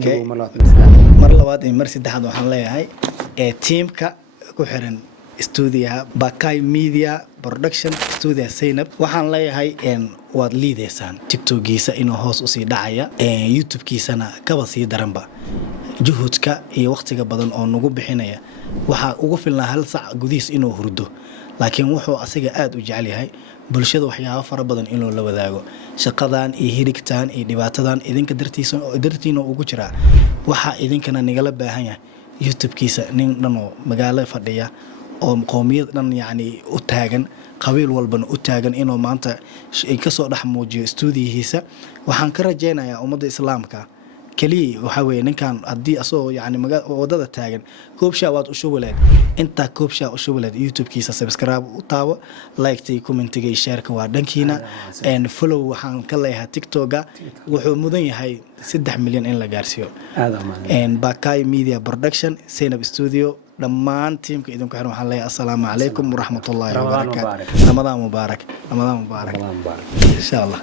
Okay. mar labaad iyo mar saddexaad waxaan leeyahay teamka ku xiran studio Bakai Media Production Studio Zainab waxaan leeyahay waad liideysaan TikTok-giisa inuu hoos u sii dhacaya YouTube-kiisana kaba sii daranba juhudka iyo waqtiga badan oo nagu bixinaya waxa ugu filnaa hal saac gudihiis inuu hurdo laakiin wuxuu asiga aad u jecel yahay bulshada waxyaabo fara badan inuu la wadaago shaqadan iyo hirigtaan iyo dhibaatadan idinka dartiina ugu jira waxa idinkana nigala baahan yahay YouTube-kiisa nin dhan oo magaalo fadhiya oo qoomiyad dhan yani u taagan qabiil walbana u taagan inuu maanta ka soo dhex muujiyo studio-hiisa waxaan ka rajaynayaa ummadda islaamka kaliya waxa weeye ninkan haddii asoo yani wadada taagan koobshaa waad u shubileed intaa koobshaa u shubileed YouTube-kiisa subscribe u taawo like-tii commentiga iyo share-ka waa dhankiina follow waxaan ka leeyahay TikTok-ga wuxuu mudan yahay 3 milyan in la gaarsiiyo Bakai Media Production Zainab Studio dhammaan teamka idinku xiran waxaan leeyahay assalaamu calaykum waraxmatullaahi wabarakaatuh Ramadan mubaarak insha Allah